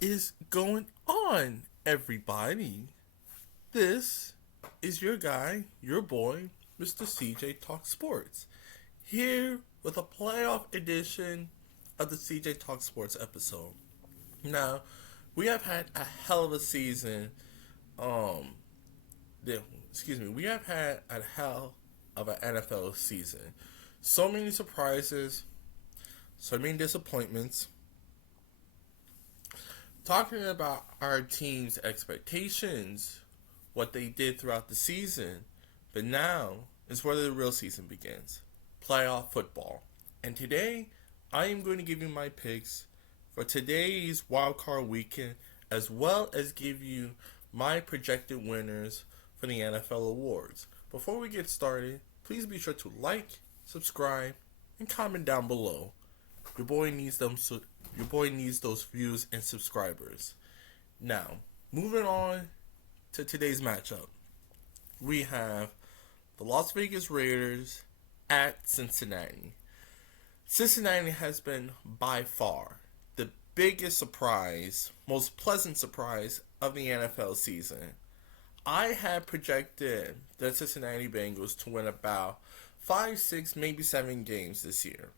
Is going on, everybody? This is your guy, your boy, Mr. CJ Talk Sports, here with a playoff edition of the CJ Talk Sports episode. Now, we have had a hell of a season. Um, we have had a hell of an NFL season. So many surprises, so many disappointments, talking about our team's expectations, what they did throughout the season, but now is where the real season begins playoff football. And today, I am going to give you my picks for today's wildcard weekend, as well as give you my projected winners for the NFL awards. Before we get started, please be sure to like, subscribe, and comment down below. Your boy needs them. So your boy needs those views and subscribers. Now, moving on to today's matchup, we have the Las Vegas Raiders at Cincinnati. Cincinnati has been by far the biggest surprise, most pleasant surprise of the NFL season. I had projected the Cincinnati Bengals to win about 5, 6, maybe 7 games this year,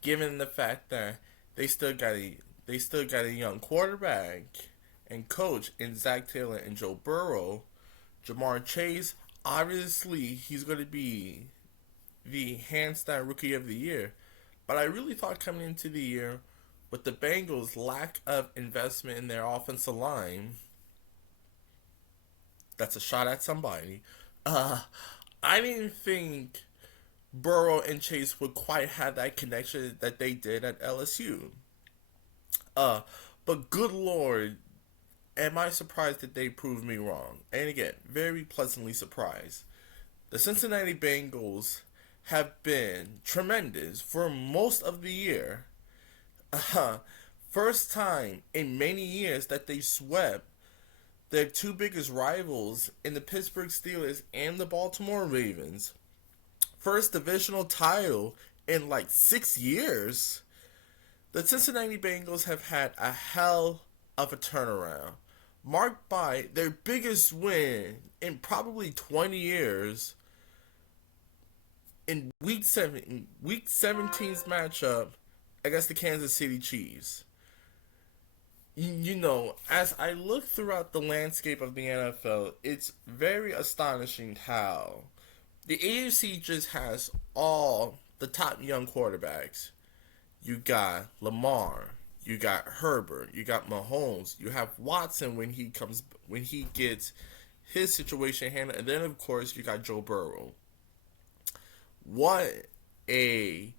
given the fact that they still got a young quarterback and coach in Zach Taylor and Joe Burrow. Jamar Chase, obviously, he's going to be the hands down rookie of the year. But I really thought coming into the year, with the Bengals' lack of investment in their offensive line, that's a shot at somebody. Uh, I didn't think Burrow and Chase would quite have that connection that they did at LSU. Uh, but good lord, am I surprised that they proved me wrong? And again, very pleasantly surprised. The Cincinnati Bengals have been tremendous for most of the year. Uh, First time in many years that they swept their two biggest rivals in the Pittsburgh Steelers and the Baltimore Ravens. First divisional title in like 6 years. The Cincinnati Bengals have had a hell of a turnaround, marked by their biggest win in probably 20 years in Week 17's matchup against the Kansas City Chiefs. As I look throughout the landscape of the NFL, it's very astonishing how the AFC just has all the top young quarterbacks. You got Lamar, you got Herbert, you got Mahomes, you have Watson when he gets his situation handled, and then of course you got Joe Burrow. What a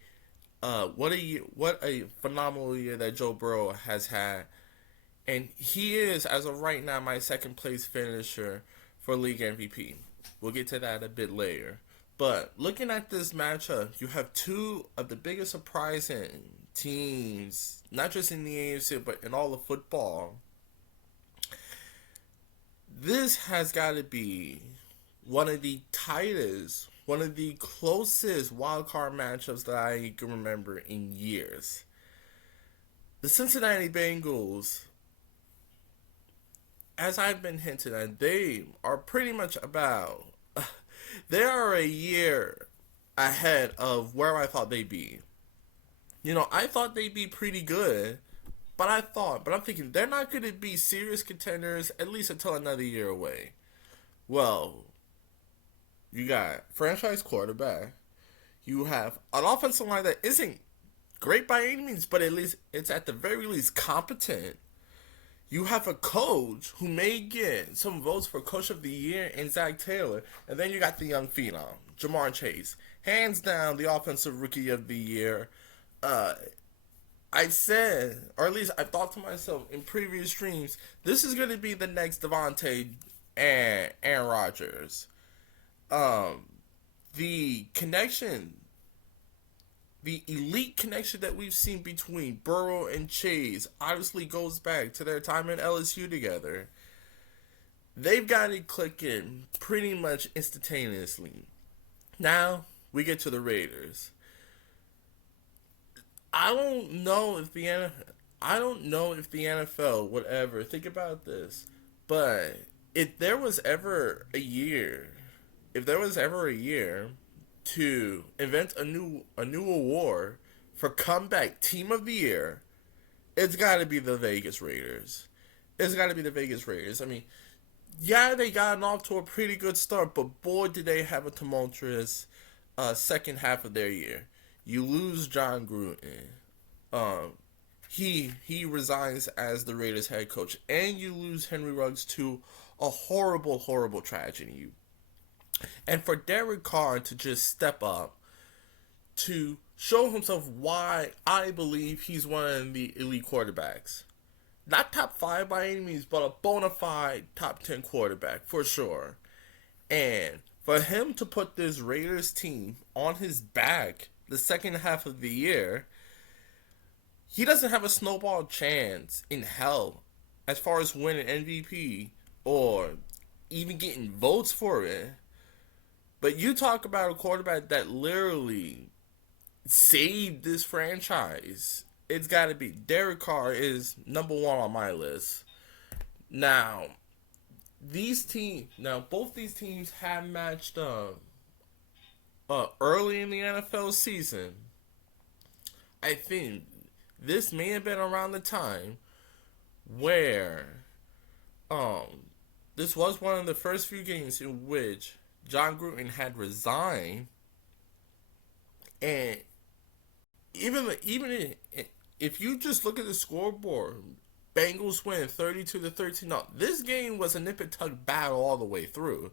what a phenomenal year that Joe Burrow has had, and he is, as of right now, my second place finisher for league MVP. We'll get to that a bit later. But looking at this matchup, you have two of the biggest surprising teams, not just in the AFC, but in all of football. This has got to be one of the tightest, one of the closest wild card matchups that I can remember in years. The Cincinnati Bengals, as I've been hinting at, they are pretty much about. They are a year ahead of where I thought they'd be. I thought they'd be pretty good, but I'm thinking they're not going to be serious contenders at least until another year away. Well, you got franchise quarterback. You have an offensive line that isn't great by any means, but at least it's at the very least competent. You have a coach who may get some votes for Coach of the Year in Zach Taylor, and then you got the young phenom, Jamar Chase. Hands down, the Offensive Rookie of the Year. I said, or at least I thought to myself in previous streams, this is going to be the next Devontae and Aaron Rodgers. The connection, the elite connection that we've seen between Burrow and Chase obviously goes back to their time in LSU together. They've got it clicking pretty much instantaneously. Now we get to the Raiders. I don't know if the I don't know if the NFL would ever think about this, but if there was ever a year, if there was ever a year to invent a new award for comeback team of the year, it's got to be the Vegas Raiders. It's got to be the Vegas Raiders. I mean, yeah, they gotten off to a pretty good start, but boy, did they have a tumultuous second half of their year. You lose John Gruden. Um, he resigns as the Raiders head coach, and you lose Henry Ruggs to a horrible, horrible tragedy. And for Derek Carr to just step up to show himself why I believe he's one of the elite quarterbacks. Not top five by any means, but a bona fide top 10 quarterback for sure. And for him to put this Raiders team on his back the second half of the year, he doesn't have a snowball chance in hell as far as winning MVP or even getting votes for it. But you talk about a quarterback that literally saved this franchise. It's got to be Derek Carr is number one on my list. Now, both these teams have matched early in the NFL season. I think this may have been around the time where this was one of the first few games in which John Gruden had resigned, and if you just look at the scoreboard, Bengals win 32-13. No, this game was a nip and tuck battle all the way through.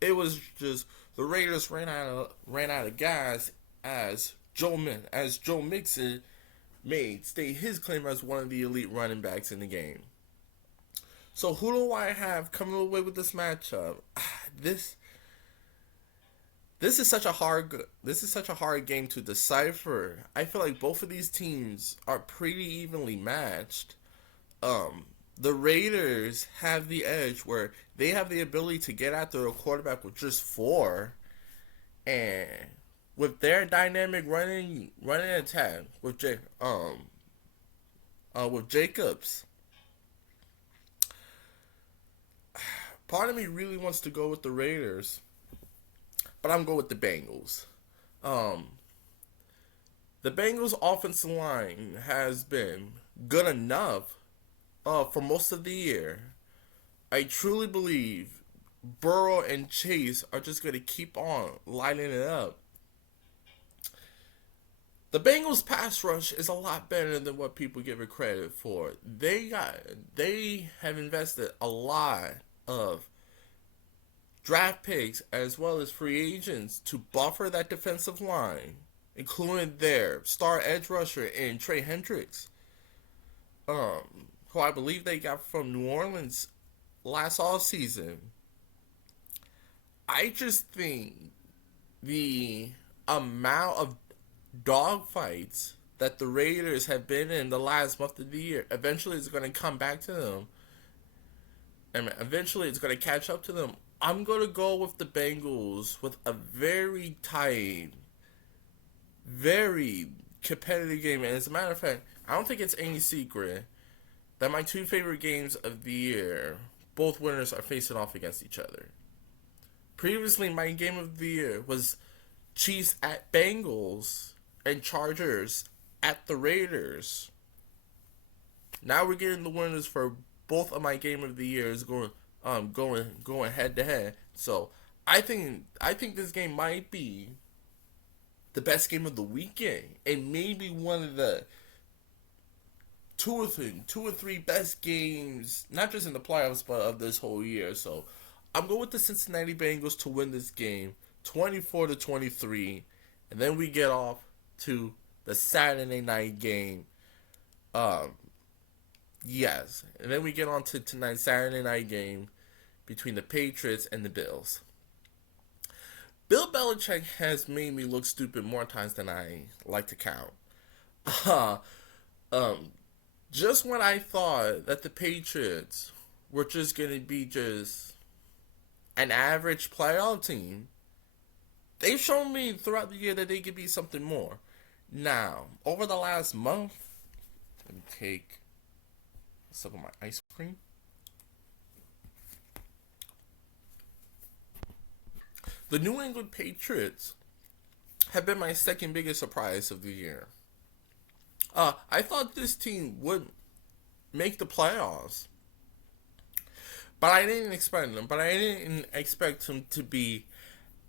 It was just the Raiders ran out of gas as Joe Mixon made state his claim as one of the elite running backs in the game. So who do I have coming away with this matchup? This is such a hard game to decipher. I feel like both of these teams are pretty evenly matched. The Raiders have the edge where they have the ability to get after a quarterback with just four, and with their dynamic running attack with Jacobs. Part of me really wants to go with the Raiders, but I'm going with the Bengals. The Bengals' offensive line has been good enough for most of the year. I truly believe Burrow and Chase are just going to keep on lighting it up. The Bengals' pass rush is a lot better than what people give it credit for. They have invested a lot of draft picks as well as free agents to buffer that defensive line, including their star edge rusher in Trey Hendricks, who I believe they got from New Orleans last offseason. I just think the amount of dogfights that the Raiders have been in the last month of the year eventually is going to come back to them. And eventually it's going to catch up to them. I'm going to go with the Bengals with a very tight, very competitive game. And as a matter of fact, I don't think it's any secret that my two favorite games of the year, both winners are facing off against each other. Previously, my game of the year was Chiefs at Bengals and Chargers at the Raiders. Now we're getting the winners for both of my game of the years going head to head. So I think this game might be the best game of the weekend, and maybe one of the two or three best games, not just in the playoffs but of this whole year. So I'm going with the Cincinnati Bengals to win this game 24-23, and then we get off to the Saturday night game. Yes, and then we get on to tonight's Saturday night game between the Patriots and the Bills. Bill Belichick has made me look stupid more times than I like to count. Just when I thought that the Patriots were just going to be just an average playoff team, they've shown me throughout the year that they could be something more. Now, over the last month, Let me take a sip of my ice cream. The New England Patriots have been my second biggest surprise of the year. I thought this team would make the playoffs, but I didn't expect them. But I didn't expect them to be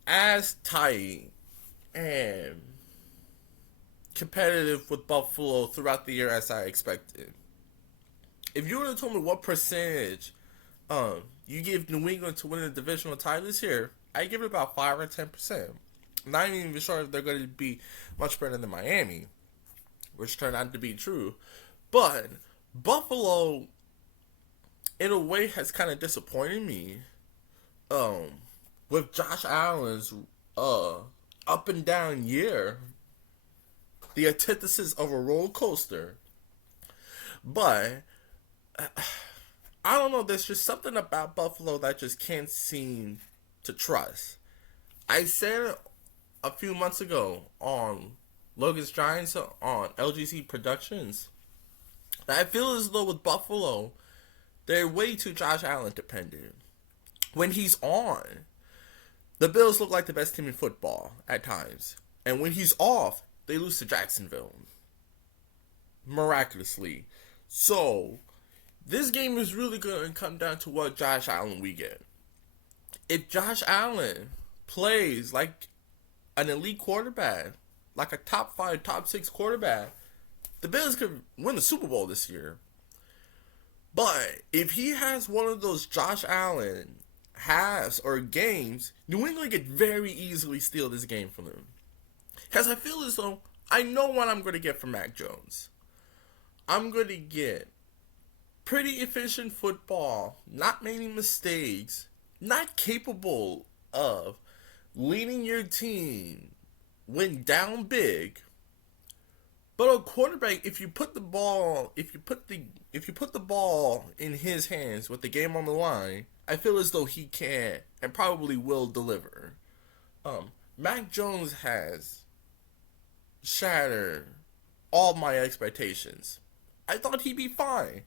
as tight and competitive with Buffalo throughout the year as I expected. If you would have told me what percentage you give New England to win the divisional title this year, I give it about 5 or 10%. Not even sure if they're going to be much better than Miami, which turned out to be true. But Buffalo, in a way, has kind of disappointed me. With Josh Allen's up and down year, the antithesis of a roller coaster. But I don't know. There's just something about Buffalo that just can't seem to trust. I said a few months ago on Logan's Giants on LGC Productions that I feel as though with Buffalo, they're way too Josh Allen dependent. When he's on, the Bills look like the best team in football at times. And when he's off, they lose to Jacksonville. Miraculously. So, this game is really going to come down to what Josh Allen we get. If Josh Allen plays like an elite quarterback, like a top 5, top 6 quarterback, the Bills could win the Super Bowl this year. But if he has one of those Josh Allen halves or games, New England could very easily steal this game from him. Because I feel as though I know what I'm going to get from Mac Jones. I'm going to get pretty efficient football, not many mistakes, not capable of leading your team when down big. But a quarterback, if you put the ball in his hands with the game on the line, I feel as though he can and probably will deliver. Mac Jones has shattered all my expectations. I thought he'd be fine.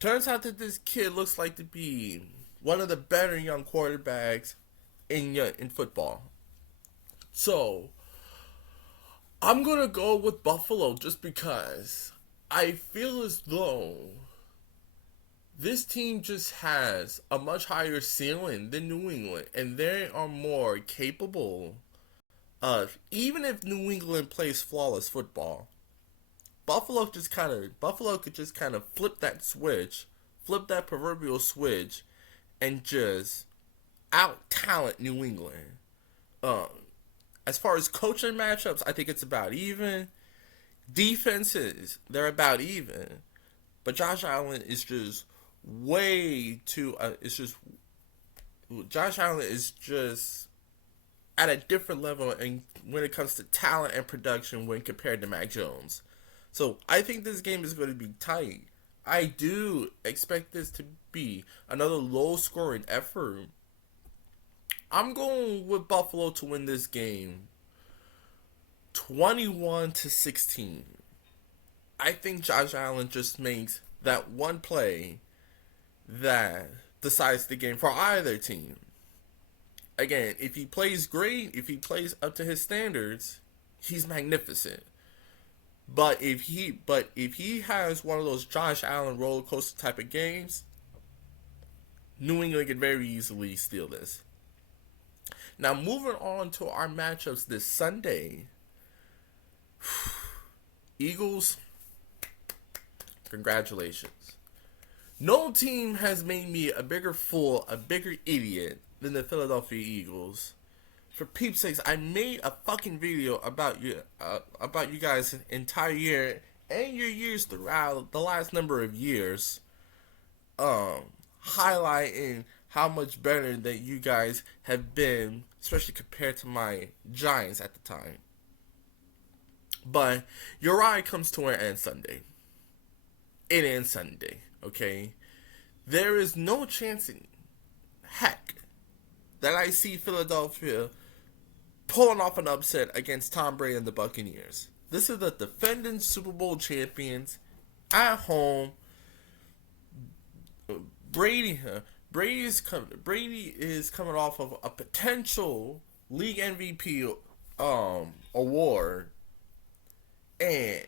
Turns out that this kid looks like to be one of the better young quarterbacks in football. So, I'm going to go with Buffalo just because I feel as though this team just has a much higher ceiling than New England, and they are more capable of, even if New England plays flawless football, Buffalo could just kind of flip that proverbial switch, and just out-talent New England. As far as coaching matchups, I think it's about even. Defenses, they're about even. But Josh Allen is just way too. Josh Allen is just at a different level, and when it comes to talent and production, when compared to Mac Jones. So I think this game is going to be tight. I do expect this to be another low-scoring effort. I'm going with Buffalo to win this game 21-16. I think Josh Allen just makes that one play that decides the game for either team. Again, if he plays great, if he plays up to his standards, he's magnificent. But if he has one of those Josh Allen roller coaster type of games, New England could very easily steal this. Now, moving on to our matchups this Sunday. Eagles, congratulations. No team has made me a bigger fool, a bigger idiot than the Philadelphia Eagles. For peeps' sakes, I made a fucking video about you guys' entire year and your years throughout the last number of years, highlighting how much better that you guys have been, especially compared to my Giants at the time. But your ride comes to an end Sunday. It ends Sunday, okay? There is no chance in heck that I see Philadelphia pulling off an upset against Tom Brady and the Buccaneers. This is the defending Super Bowl champions, at home. Brady, Brady is coming off of a potential league MVP award, and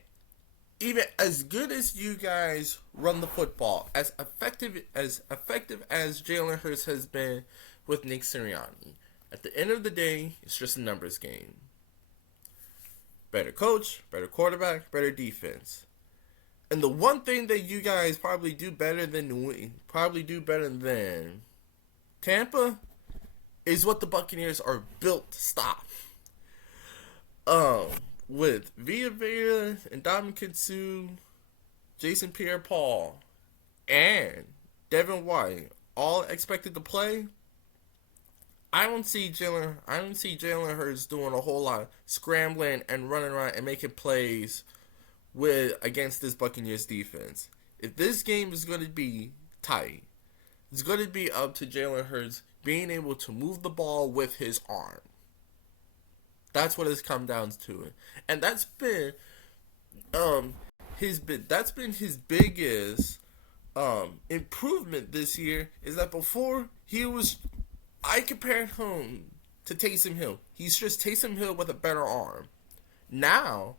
even as good as you guys run the football, as Jalen Hurts has been with Nick Sirianni, at the end of the day, it's just a numbers game. Better coach, better quarterback, better defense. And the one thing that you guys probably do better than Tampa is what the Buccaneers are built to stop. With Vita Vea and Dominican Sue, Jason Pierre-Paul, and Devin White all expected to play, I don't see Jalen Hurts doing a whole lot of scrambling and running around and making plays against this Buccaneers defense. If this game is going to be tight, it's going to be up to Jalen Hurts being able to move the ball with his arm. That's what it's come down to, and that's been his biggest improvement this year. Is that before I compared him to Taysom Hill. He's just Taysom Hill with a better arm. Now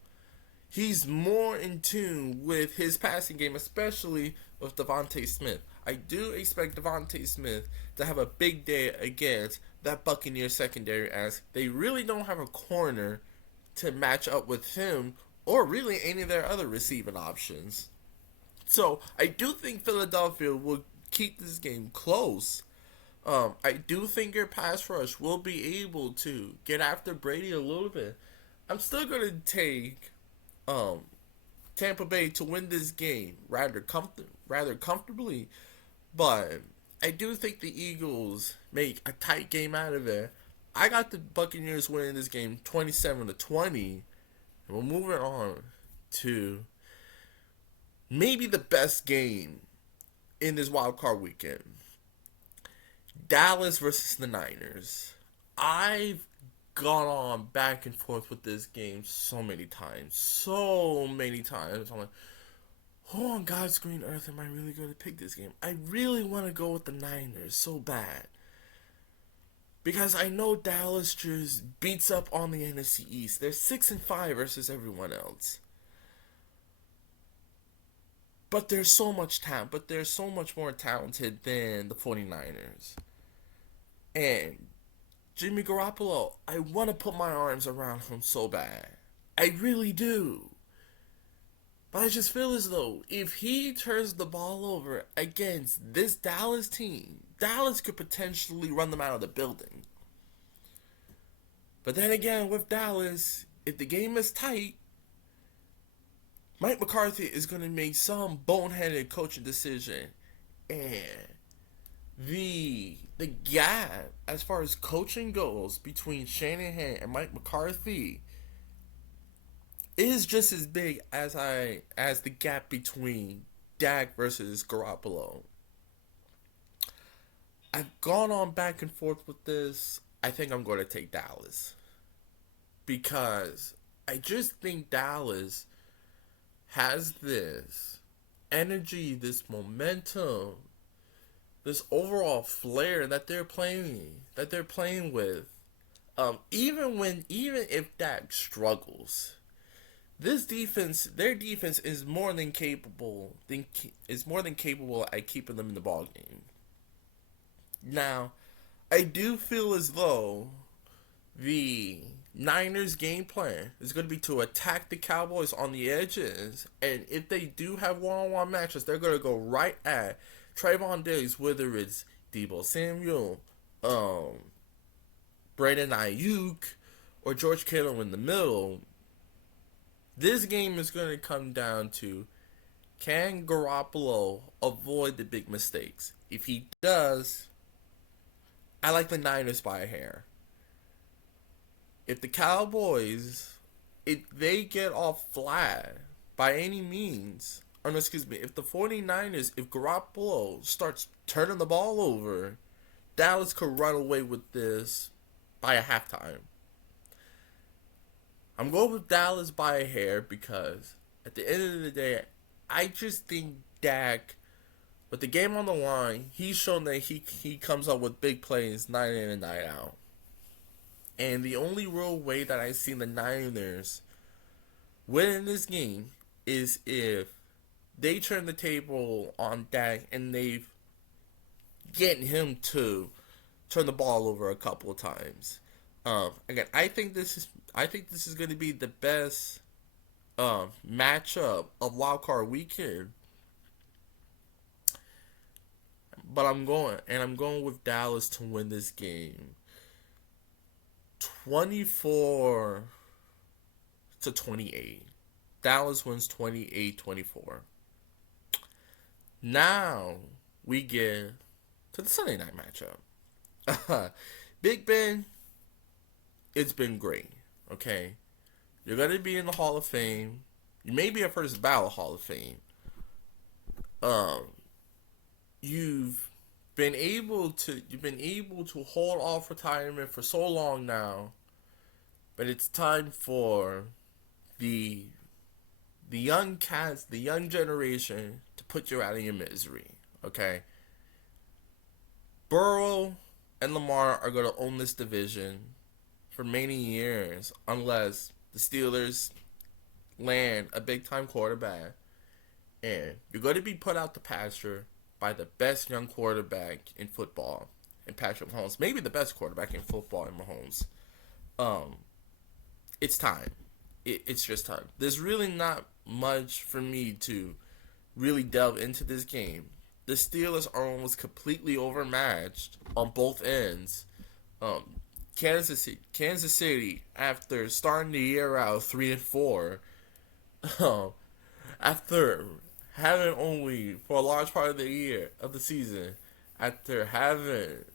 he's more in tune with his passing game, especially with Devontae Smith. I do expect Devontae Smith to have a big day against that Buccaneers secondary, as they really don't have a corner to match up with him or really any of their other receiving options. So I do think Philadelphia will keep this game close. I do think your pass rush will be able to get after Brady a little bit. I'm still going to take Tampa Bay to win this game rather comfortably, but I do think the Eagles make a tight game out of it. I got the Buccaneers winning this game 27-20, and we're moving on to maybe the best game in this wildcard weekend. Dallas versus the Niners. I've gone on back and forth with this game so many times. I'm like, who on God's green earth am I really going to pick this game? I really want to go with the Niners so bad, because I know Dallas just beats up on the NFC East. They're 6-5 versus everyone else. But there's so much talent. But they're so much more talented than the 49ers. And Jimmy Garoppolo, I want to put my arms around him so bad. I really do. But I just feel as though if he turns the ball over against this Dallas team, Dallas could potentially run them out of the building. But then again, with Dallas, if the game is tight, Mike McCarthy is going to make some boneheaded coaching decision. And the gap as far as coaching goes between Shanahan and Mike McCarthy is just as big as the gap between Dak versus Garoppolo. I've gone on back and forth with this. I think I'm going to take Dallas, because I just think Dallas has this energy, this momentum, this overall flair that they're playing with. Even if Dak struggles, their defense is more than capable at keeping them in the ball game. Now, I do feel as though the Niners' game plan is going to be to attack the Cowboys on the edges, and if they do have one-on-one matches, they're going to go right at Trayvon Diggs, whether it's Deebo Samuel, Brandon Ayuk, or George Kittle in the middle. This game is going to come down to, can Garoppolo avoid the big mistakes? If he does, I like the Niners by a hair. If the Cowboys, if they get off flat by any means, if the 49ers, if Garoppolo starts turning the ball over, Dallas could run away with this by a halftime. I'm going with Dallas by a hair because at the end of the day, I just think Dak, with the game on the line, he's shown that he comes up with big plays night in and night out. And the only real way that I see the Niners winning this game is if they turn the table on Dak and they've getting him to turn the ball over a couple of times. Again, I think this is going to be the best matchup of Wildcard weekend. But I'm going with Dallas to win this game, 24-28. Dallas wins 28-24. Now we get to the Sunday night matchup. Big Ben, it's been great. Okay, you're gonna be in the Hall of Fame. You may be a first ballot Hall of Fame. You've you've been able to hold off retirement for so long now, but it's time for the young cats, the young generation, to put you out of your misery. Okay, Burrow and Lamar are going to own this division for many years unless the Steelers land a big time quarterback, and you're going to be put out to pasture by the best young quarterback in football, in Patrick Mahomes, maybe the best quarterback in football in Mahomes. It's time. It's just time. There's really not much for me to really delve into this game. The Steelers are almost completely overmatched on both ends. Kansas City, after starting the year out 3-4, after having only for a large part of the season, after having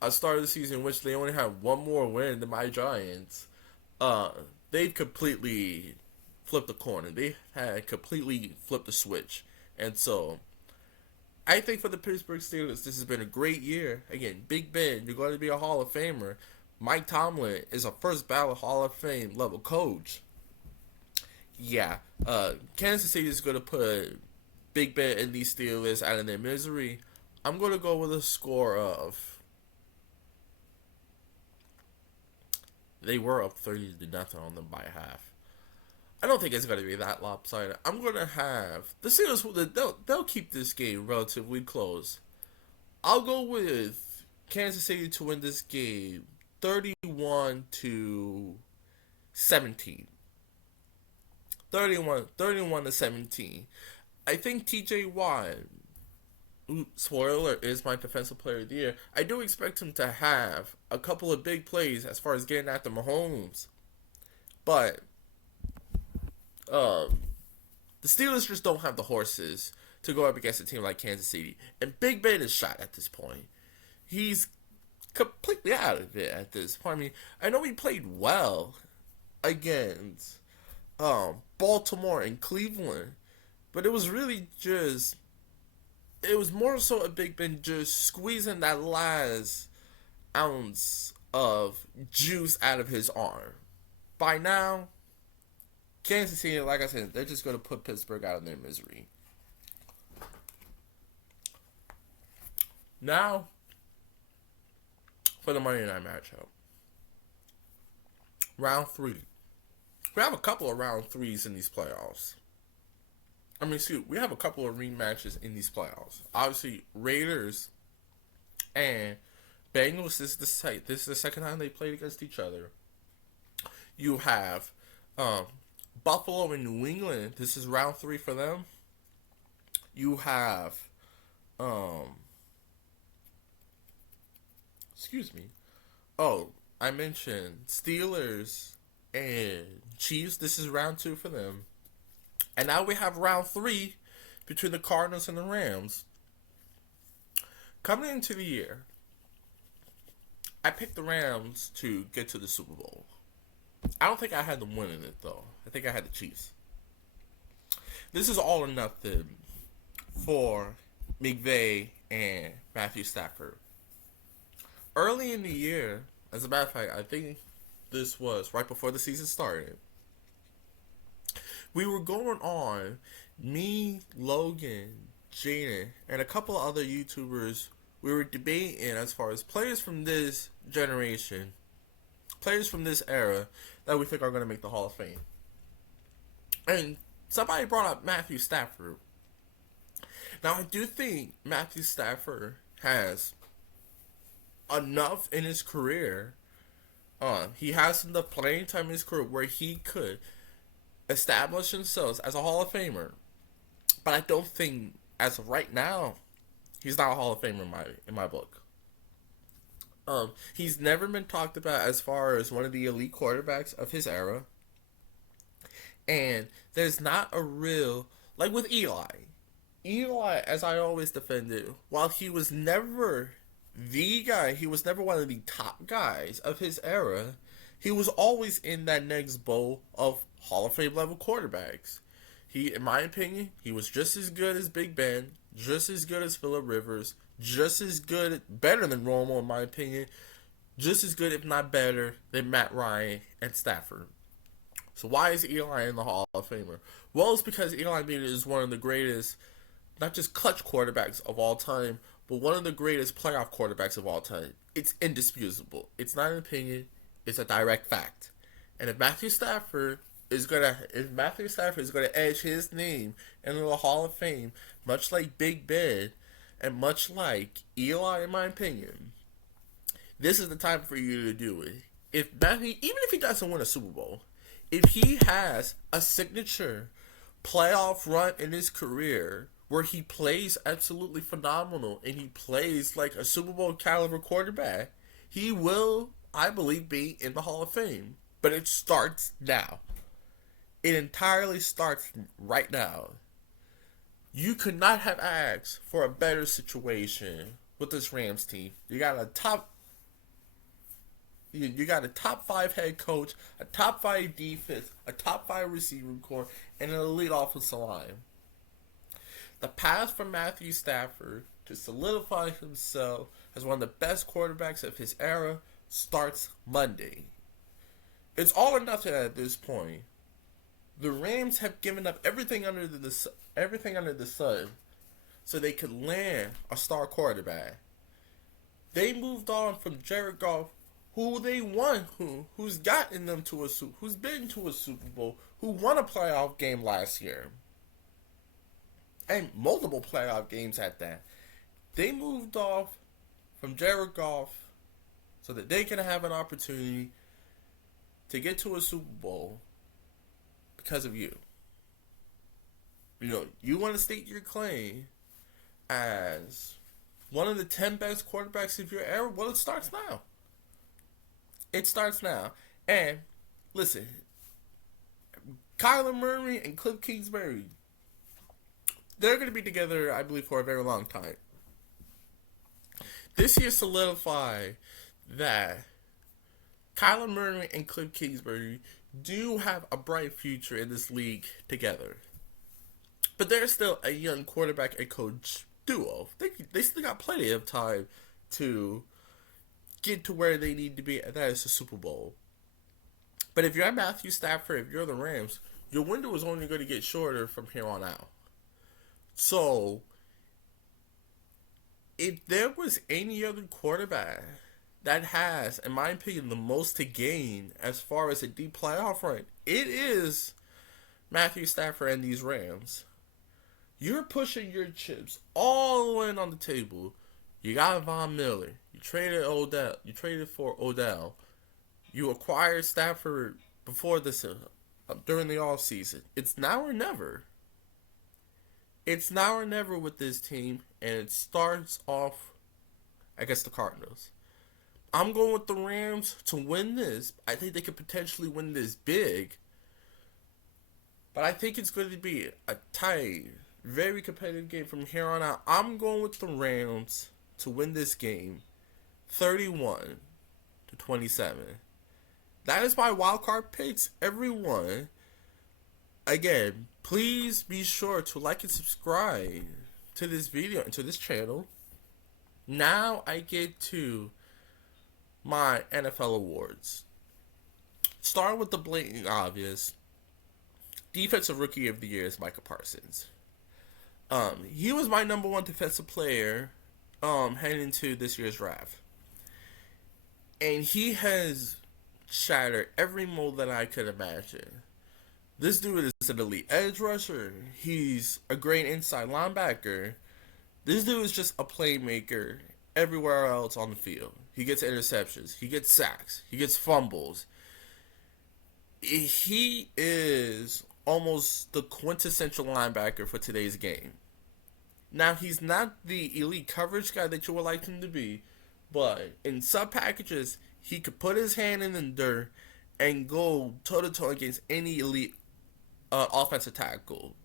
a start of the season in which they only have one more win than my Giants, they've completely flipped the corner. They had completely flipped the switch. And so, I think for the Pittsburgh Steelers, this has been a great year. Again, Big Ben, you're going to be a Hall of Famer. Mike Tomlin is a first ballot Hall of Fame level coach. Yeah, Kansas City is going to put Big Ben and these Steelers out of their misery. I'm going to go with a score of... They were up 30-0 on them by half. I don't think it's going to be that lopsided. I'm going to have... The Steelers, they'll keep this game relatively close. I'll go with Kansas City to win this game 31-17. 31-17. I think TJ Watt, spoiler alert, is my defensive player of the year. I do expect him to have a couple of big plays as far as getting after Mahomes. But the Steelers just don't have the horses to go up against a team like Kansas City. And Big Ben is shot at this point. He's completely out of it at this point. I mean, I know he played well against Baltimore and Cleveland, but it was really just... It was more so a Big Ben just squeezing that last ounce of juice out of his arm. By now, Kansas City, like I said, they're just going to put Pittsburgh out of their misery. Now, for the Monday night matchup. Round 3. We have a couple of round 3s in these playoffs. We have a couple of rematches in these playoffs. Obviously, Raiders and Bengals, this is the second time they played against each other. You have Buffalo and New England. This is round 3 for them. You have excuse me. Oh, I mentioned Steelers and Chiefs. This is round 2 for them. And now we have round 3 between the Cardinals and the Rams. Coming into the year, I picked the Rams to get to the Super Bowl. I don't think I had them winning it, though. I think I had the Chiefs. This is all or nothing for McVay and Matthew Stafford. Early in the year, as a matter of fact, I think this was right before the season started, we were going on, me, Logan, Jaden, and a couple of other YouTubers, we were debating as far as players from this generation, players from this era that we think are going to make the Hall of Fame. And somebody brought up Matthew Stafford. Now, I do think Matthew Stafford has enough in his career. He has enough playing time in his career where he could establish himself as a Hall of Famer. But I don't think, as of right now, he's not a Hall of Famer in my book. He's never been talked about as far as one of the elite quarterbacks of his era. And there's not a real, like with Eli. Eli, as I always defended, while he was never the guy, he was never one of the top guys of his era, he was always in that next bowl of Hall of Fame level quarterbacks. He, in my opinion, he was just as good as Big Ben, just as good as Phillip Rivers, just as good, better than Romo in my opinion, just as good if not better than Matt Ryan and Stafford. So why is Eli in the Hall of Famer? Well, it's because Eli Manning is one of the greatest, not just clutch quarterbacks of all time, but one of the greatest playoff quarterbacks of all time. It's indisputable. It's not an opinion. It's a direct fact. And if Matthew Stafford is gonna edge his name into the Hall of Fame, much like Big Ben and much like Eli, in my opinion, this is the time for you to do it. If Matthew, even if he doesn't win a Super Bowl, if he has a signature playoff run in his career where he plays absolutely phenomenal and he plays like a Super Bowl caliber quarterback, he will, I believe, be in the Hall of Fame. But it starts now. It entirely starts right now. You could not have asked for a better situation with this Rams team. You got a top 5 head coach, a top 5 defense, a top 5 receiving core, and an elite offensive line. The path for Matthew Stafford to solidify himself as one of the best quarterbacks of his era starts Monday. It's all or nothing at this point. The Rams have given up everything under the sun so they could land a star quarterback. They moved on from Jared Goff, who they won, who's gotten them to who's been to a Super Bowl, who won a playoff game last year. And multiple playoff games at that. They moved off from Jared Goff so that they can have an opportunity to get to a Super Bowl because of you. You know, you want to state your claim as one of the 10 best quarterbacks of your era? Well, it starts now. It starts now. And, listen, Kyler Murray and Cliff Kingsbury, they're going to be together, I believe, for a very long time. This year solidified that Kyler Murray and Cliff Kingsbury do have a bright future in this league together. But they're still a young quarterback and coach duo. They still got plenty of time to get to where they need to be, and that is the Super Bowl. But if you're Matthew Stafford, if you're the Rams, your window is only going to get shorter from here on out. So, if there was any other quarterback that has, in my opinion, the most to gain as far as a deep playoff run, it is Matthew Stafford and these Rams. You're pushing your chips all the way on the table. You got Von Miller. You traded Odell. You traded for Odell. You acquired Stafford before this, during the offseason. It's now or never. It's now or never with this team, and it starts off against the Cardinals. I'm going with the Rams to win this. I think they could potentially win this big, but I think it's going to be a tight, very competitive game from here on out. I'm going with the Rams to win this game 31-27. That is my wildcard picks, everyone. Again, please be sure to like and subscribe to this video and to this channel. Now I get to my NFL awards. Starting with the blatant obvious, Defensive Rookie of the Year is Micah Parsons. He was my number one defensive player heading into this year's draft. And he has shattered every mold that I could imagine. This dude is an elite edge rusher. He's a great inside linebacker. This dude is just a playmaker everywhere else on the field. He gets interceptions. He gets sacks. He gets fumbles. He is almost the quintessential linebacker for today's game. Now, he's not the elite coverage guy that you would like him to be, but in sub packages, he could put his hand in the dirt and go toe-to-toe against any elite offensive tackle.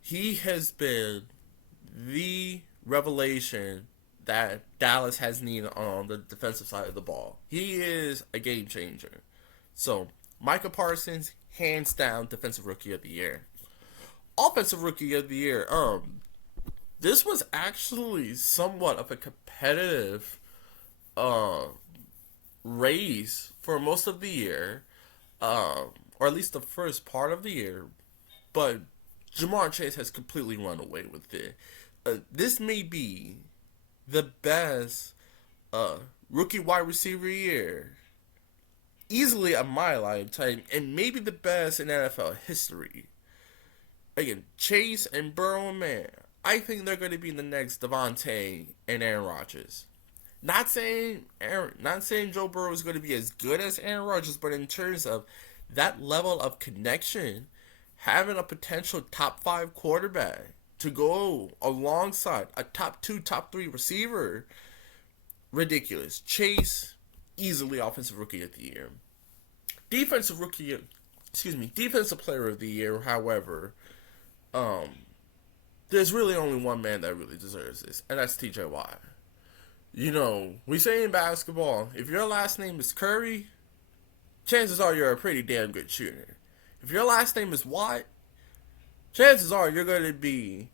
He has been the revelation that Dallas has needed on the defensive side of the ball. He is a game changer. So, Micah Parsons, hands down, Defensive Rookie of the Year. Offensive Rookie of the Year. This was actually somewhat of a competitive race for most of the year, or at least the first part of the year. But Jamar Chase has completely run away with it. This may be the best rookie wide receiver year easily of my lifetime, and maybe the best in NFL history. Again, Chase and Burrow, man, I think they're going to be the next Devontae and Aaron Rodgers. Not saying Joe Burrow is going to be as good as Aaron Rodgers, but in terms of that level of connection, having a potential top 5 quarterback to go alongside a top 2, top 3 receiver, ridiculous. Chase, easily Offensive Rookie of the Year. Defensive Player of the Year, however, there's really only one man that really deserves this, and that's TJ Watt. You know, we say in basketball, if your last name is Curry, chances are you're a pretty damn good shooter. If your last name is Watt, chances are you're going to be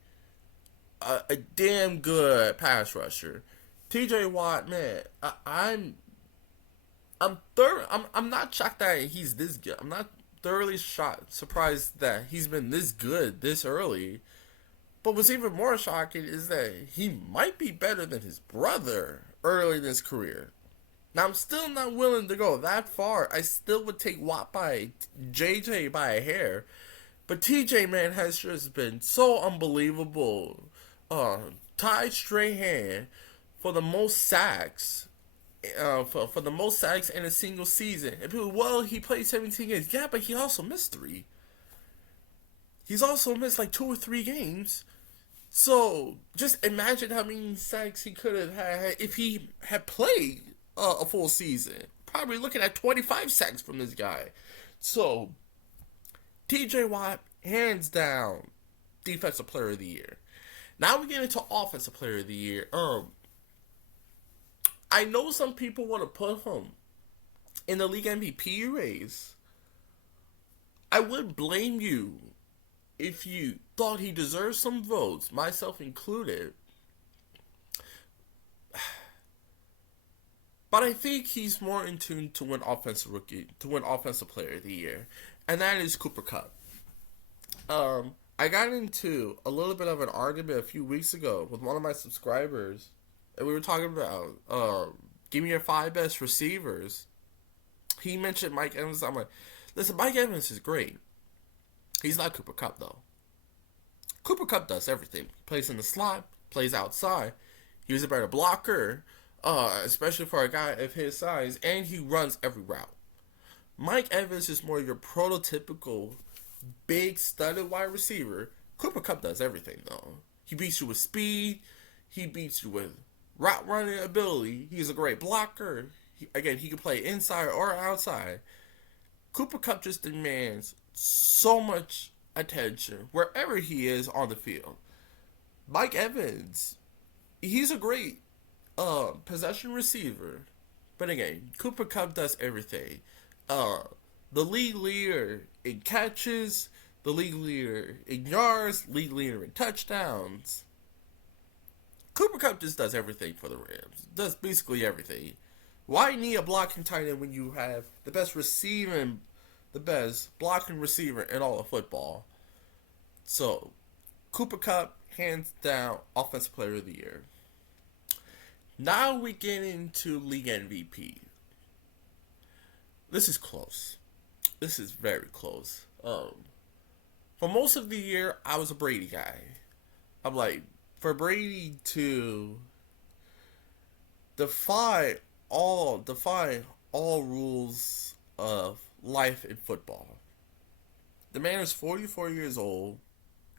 a damn good pass rusher. TJ Watt, man, I'm not shocked that he's this good. I'm not thoroughly surprised that he's been this good this early. But what's even more shocking is that he might be better than his brother early in his career. Now, I'm still not willing to go that far. I still would take Watt by JJ by a hair. But TJ, man, has just been so unbelievable. Ty Strahan for the most sacks. For the most sacks in a single season. And people, well, he played 17 games. Yeah, but he also missed 3. He's also missed like 2 or 3 games. So, just imagine how many sacks he could have had if he had played a full season. Probably looking at 25 sacks from this guy. So, TJ Watt, hands down, Defensive Player of the Year. Now we get into Offensive Player of the Year. I know some people want to put him in the league MVP race. I wouldn't blame you if you thought he deserved some votes, myself included. But I think he's more in tune to win Offensive Player of the Year, and that is Cooper Kupp. I got into a little bit of an argument a few weeks ago with one of my subscribers, and we were talking about give me your 5 best receivers. He mentioned Mike Evans. I'm like, listen, Mike Evans is great. He's not Cooper Kupp, though. Cooper Kupp does everything. Plays in the slot, plays outside. He was a better blocker, especially for a guy of his size, and he runs every route. Mike Evans is more your prototypical big studded wide receiver. Cooper Kupp does everything, though. He beats you with speed. He beats you with route running ability. He's a great blocker. He can play inside or outside. Cooper Kupp just demands so much attention wherever he is on the field. Mike Evans, he's a great possession receiver, but again, Cooper Kupp does everything. The league leader in catches, the league leader in yards, league leader in touchdowns. Cooper Kupp just does everything for the Rams. Does basically everything. Why need a blocking tight end when you have the best receiving the best blocking receiver in all of football. So, Cooper Cup, hands down, Offensive Player of the Year. Now we get into League MVP. This is close. This is very close. For most of the year, I was a Brady guy. I'm like, for Brady to defy all rules of life in football. The man is 44 years old.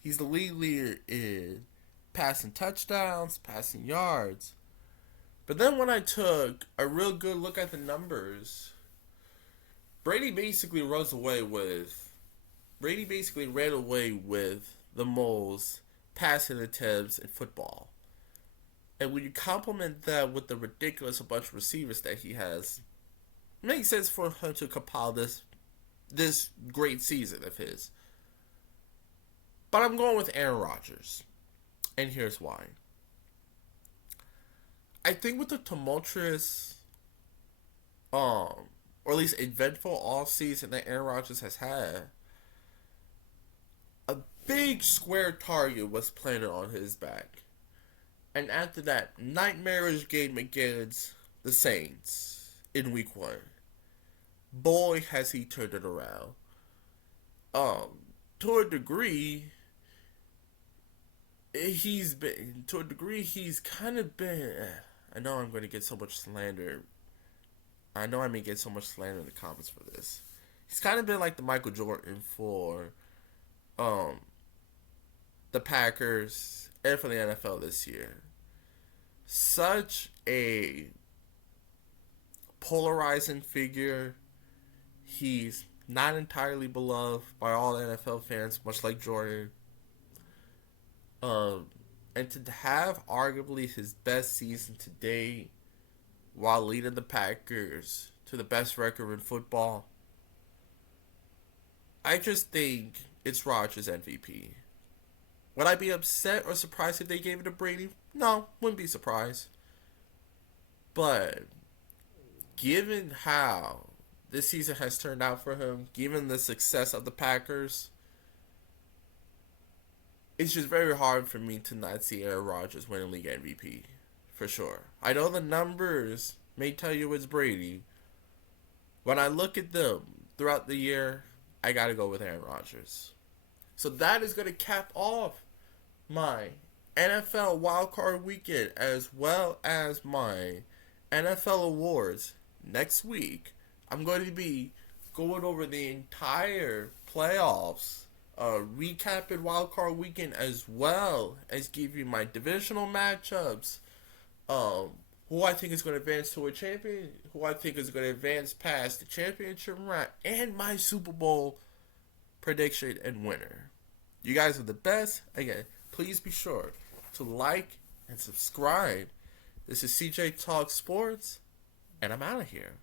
He's the league leader in passing touchdowns, passing yards. But then when I took a real good look at the numbers, Brady basically ran away with the most passing attempts in football. And when you complement that with the ridiculous bunch of receivers that he has, it makes sense for him to compile this great season of his. But I'm going with Aaron Rodgers. And here's why. I think with the tumultuous, or at least eventful offseason that Aaron Rodgers has had, a big square target was planted on his back. And after that nightmarish game against the Saints in week 1, boy has he turned it around. To a degree, he's kind of been. I know I'm going to get so much slander. I know I may get so much slander in the comments for this. He's kind of been like the Michael Jordan for the Packers and for the NFL this year. Such a polarizing figure. He's not entirely beloved by all NFL fans, much like Jordan. And to have arguably his best season to date while leading the Packers to the best record in football, I just think it's Rodgers MVP. Would I be upset or surprised if they gave it to Brady? No, wouldn't be surprised. But given how this season has turned out for him, given the success of the Packers, it's just very hard for me to not see Aaron Rodgers winning league MVP. For sure. I know the numbers may tell you it's Brady. When I look at them throughout the year, I gotta go with Aaron Rodgers. So that is going to cap off my NFL Wildcard weekend as well as my NFL awards. Next week, I'm going to be going over the entire playoffs, recapping Wildcard weekend as well as give you my divisional matchups, who I think is going to advance to a champion, who I think is going to advance past the championship round, and my Super Bowl prediction and winner. You guys are the best. Again, please be sure to like and subscribe. This is CJ Talk Sports, and I'm out of here.